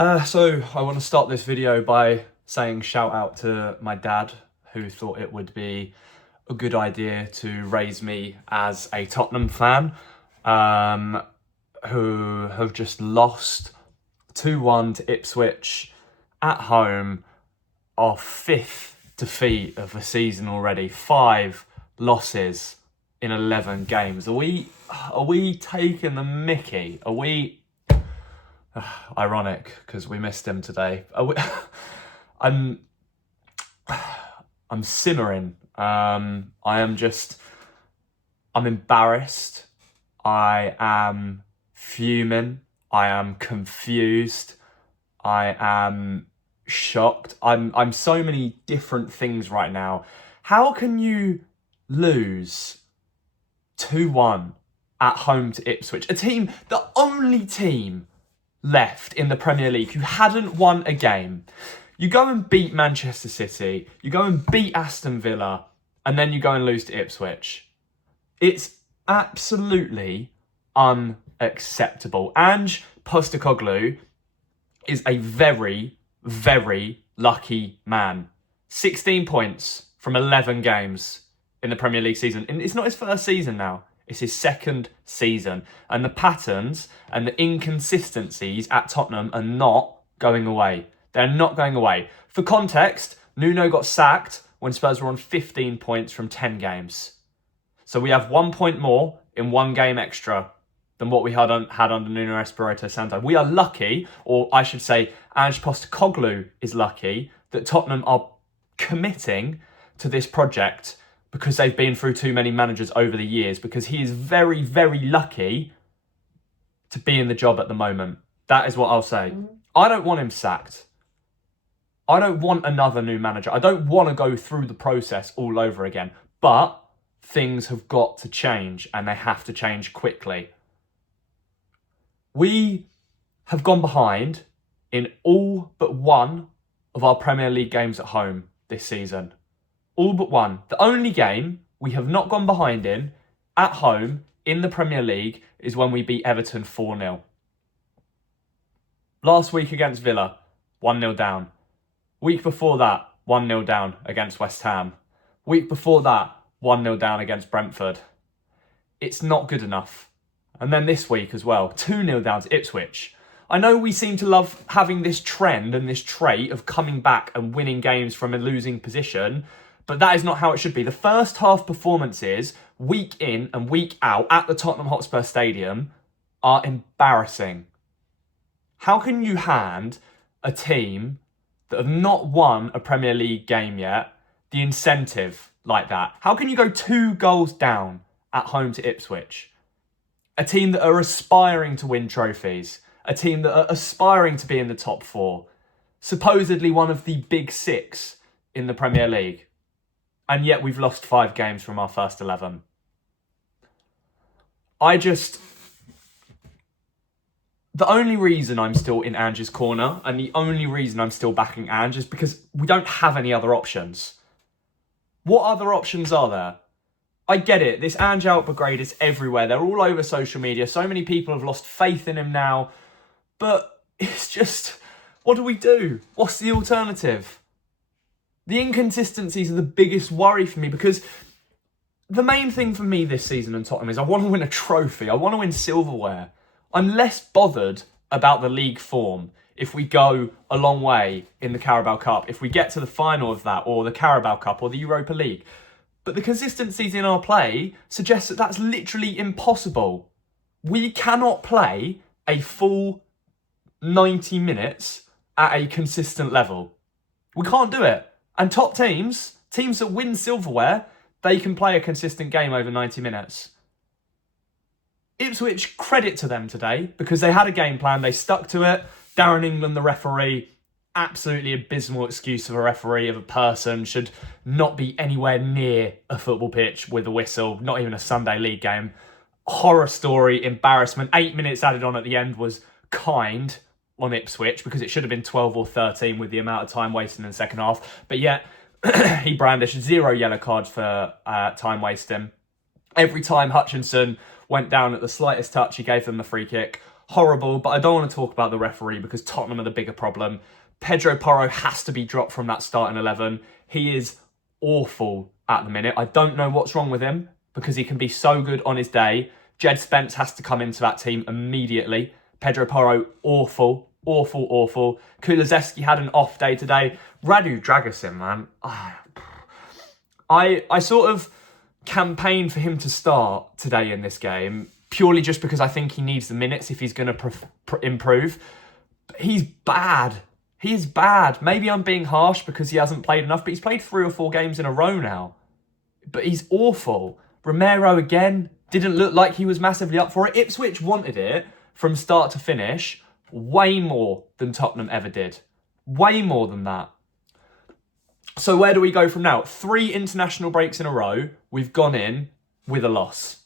So I want to start this video by saying shout out to my dad, who thought it would be a good idea to raise me as a Tottenham fan, who have just lost 2-1 to Ipswich at home, our fifth defeat of the season already. 5 losses in 11 games. Are we taking the mickey? Are we... Ironic, because we missed him today. I'm simmering. I'm embarrassed. I am fuming. I am confused. I am shocked. I'm so many different things right now. How can you lose 2-1 at home to Ipswich? The only team left in the Premier League who hadn't won a game. You go and beat Manchester City, you go and beat Aston Villa, and then you go and lose to Ipswich. It's absolutely unacceptable. Ange Postecoglou is a very, very lucky man. 16 points from 11 games in the Premier League season. And it's not his first season now. It's his second season. And the patterns and the inconsistencies at Tottenham are not going away. They're not going away. For context, Nuno got sacked when Spurs were on 15 points from 10 games. So we have 1 point more in 1 game extra than what we had under Nuno Espirito Santo. We are lucky, or I should say Ange Postecoglou is lucky, that Tottenham are committing to this project because they've been through too many managers over the years, because he is very, very lucky to be in the job at the moment. That is what I'll say. I don't want him sacked. I don't want another new manager. I don't want to go through the process all over again. But things have got to change, and they have to change quickly. We have gone behind in all but one of our Premier League games at home this season. All but one. The only game we have not gone behind in, at home, in the Premier League, is when we beat Everton 4-0. Last week against Villa, 1-0 down. Week before that, 1-0 down against West Ham. Week before that, 1-0 down against Brentford. It's not good enough. And then this week as well, 2-0 down to Ipswich. I know we seem to love having this trend and this trait of coming back and winning games from a losing position, but that is not how it should be. The first half performances, week in and week out at the Tottenham Hotspur Stadium, are embarrassing. How can you hand a team that have not won a Premier League game yet the incentive like that? How can you go 2 goals down at home to Ipswich? A team that are aspiring to win trophies. A team that are aspiring to be in the top 4. Supposedly one of the big 6 in the Premier League. And yet we've lost 5 games from our first 11. The only reason I'm still in Ange's corner, and the only reason I'm still backing Ange, is because we don't have any other options. What other options are there? I get it, this Ange outgrade is everywhere. They're all over social media. So many people have lost faith in him now. But it's just, what do we do? What's the alternative? The inconsistencies are the biggest worry for me, because the main thing for me this season in Tottenham is I want to win a trophy. I want to win silverware. I'm less bothered about the league form if we go a long way in the Carabao Cup, if we get to the final of that, or the Carabao Cup, or the Europa League. But the consistencies in our play suggest that that's literally impossible. We cannot play a full 90 minutes at a consistent level. We can't do it. And top teams that win silverware, they can play a consistent game over 90 minutes. Ipswich, credit to them today, because they had a game plan, they stuck to it. Darren England, the referee, absolutely abysmal excuse of a referee, of a person, should not be anywhere near a football pitch with a whistle, not even a Sunday league game. Horror story, embarrassment. 8 minutes added on at the end was kind on Ipswich, because it should have been 12 or 13 with the amount of time wasted in the second half. But yet, he brandished 0 yellow cards for time wasting. Every time Hutchinson went down at the slightest touch, he gave them the free kick. horrible, but I don't want to talk about the referee because Tottenham are the bigger problem. Pedro Porro has to be dropped from that starting 11. He is awful at the minute. I don't know what's wrong with him because he can be so good on his day. Jed Spence has to come into that team immediately. Pedro Porro, awful, awful, awful. Kulusevski had an off day today. Radu Dragusin, man. I sort of campaigned for him to start today in this game purely just because I think he needs the minutes if he's going to improve. But he's bad. He is bad. Maybe I'm being harsh because he hasn't played enough, but he's played 3 or 4 games in a row now. But he's awful. Romero again didn't look like he was massively up for it. Ipswich wanted it from start to finish way more than Tottenham ever did. Way more than that. So where do we go from now? 3 international breaks in a row. We've gone in with a loss.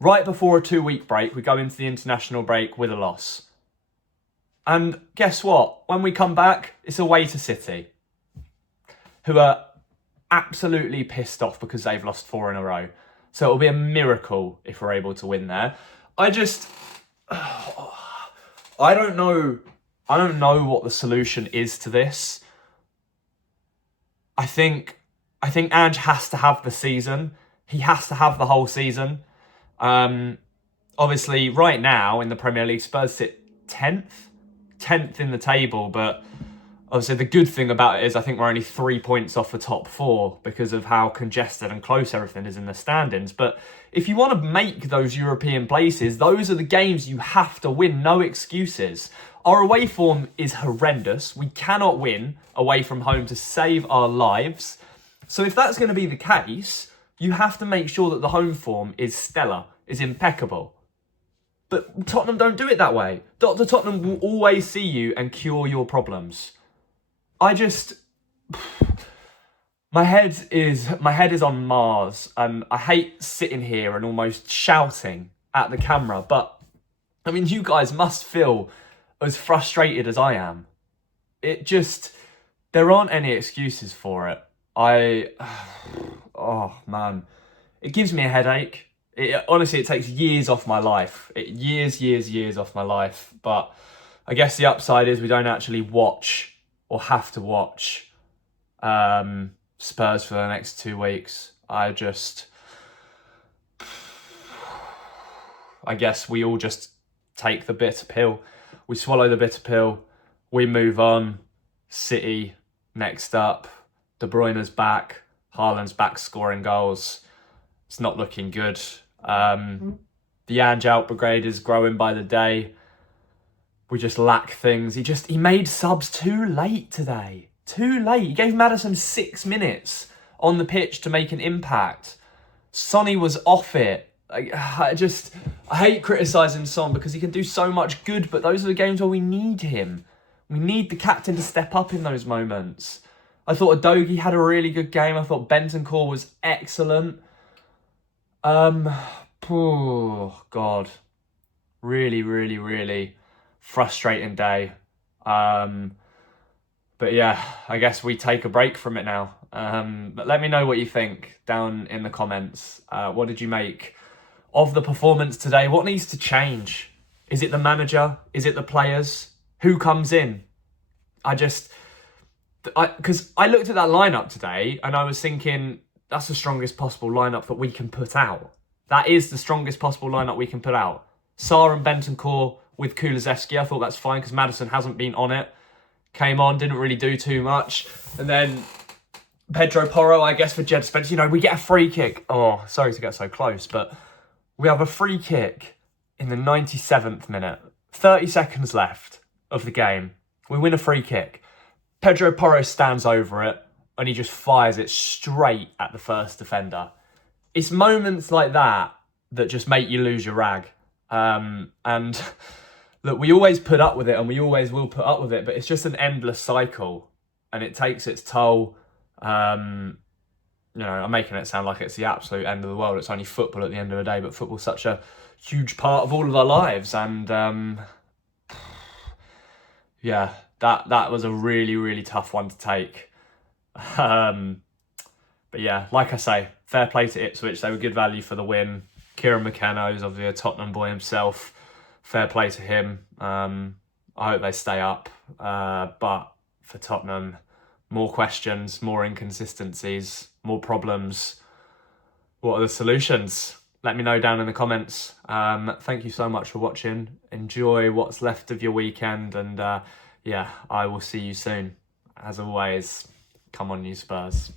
Right before a 2-week break, we go into the international break with a loss. And guess what? When we come back, it's away to City, who are absolutely pissed off because they've lost 4 in a row. So it'll be a miracle if we're able to win there. I don't know what the solution is to this. I think Ange has to have the season. He has to have the whole season. Obviously, right now in the Premier League, Spurs sit 10th in the table, but obviously the good thing about it is I think we're only 3 points off the top 4 because of how congested and close everything is in the standings. But if you want to make those European places, those are the games you have to win, no excuses. Our away form is horrendous. We cannot win away from home to save our lives. So if that's going to be the case, you have to make sure that the home form is stellar, is impeccable. But Tottenham don't do it that way. Dr. Tottenham will always see you and cure your problems. My head is on Mars, and I hate sitting here and almost shouting at the camera, but I mean, you guys must feel as frustrated as I am. There aren't any excuses for it. Oh man, it gives me a headache. Honestly, it takes years off my life. Years off my life. But I guess the upside is we don't actually watch or have to watch Spurs for the next 2 weeks. I guess we all just take the bitter pill. We swallow the bitter pill. We move on. City next up. De Bruyne's back. Haaland's back scoring goals. It's not looking good. The Ange out brigade is growing by the day. We just lack things. He made subs too late today. Too late. He gave Maddison 6 minutes on the pitch to make an impact. Sonny was off it. I hate criticising Son because he can do so much good, but those are the games where we need him. We need the captain to step up in those moments. I thought Udogie had a really good game. I thought Bentancur was excellent. Oh, God. Really, really, really frustrating day. But yeah, I guess we take a break from it now. But let me know what you think down in the comments. What did you make of the performance today? What needs to change? Is it the manager? Is it the players? Who comes in? Because I looked at that lineup today and I was thinking, that's the strongest possible lineup that we can put out. That is the strongest possible lineup we can put out. Sarr and Bentancur with Kulusevski. I thought that's fine because Maddison hasn't been on it. Came on, didn't really do too much. And then Pedro Porro, I guess, for Jed Spence. We get a free kick. Oh, sorry to get so close, but we have a free kick in the 97th minute. 30 seconds left of the game. We win a free kick. Pedro Porro stands over it and he just fires it straight at the first defender. It's moments like that that just make you lose your rag. And look, we always put up with it and we always will put up with it, but it's just an endless cycle and it takes its toll. I'm making it sound like it's the absolute end of the world. It's only football at the end of the day, but football's such a huge part of all of our lives. And yeah, that was a really, really tough one to take. But yeah, like I say, fair play to Ipswich. They were good value for the win. Kieran McKenna, who's obviously a Tottenham boy himself, fair play to him. I hope they stay up. But for Tottenham, more questions, more inconsistencies, more problems. What are the solutions? Let me know down in the comments. Thank you so much for watching. Enjoy what's left of your weekend, and yeah, I will see you soon. As always, come on, you Spurs.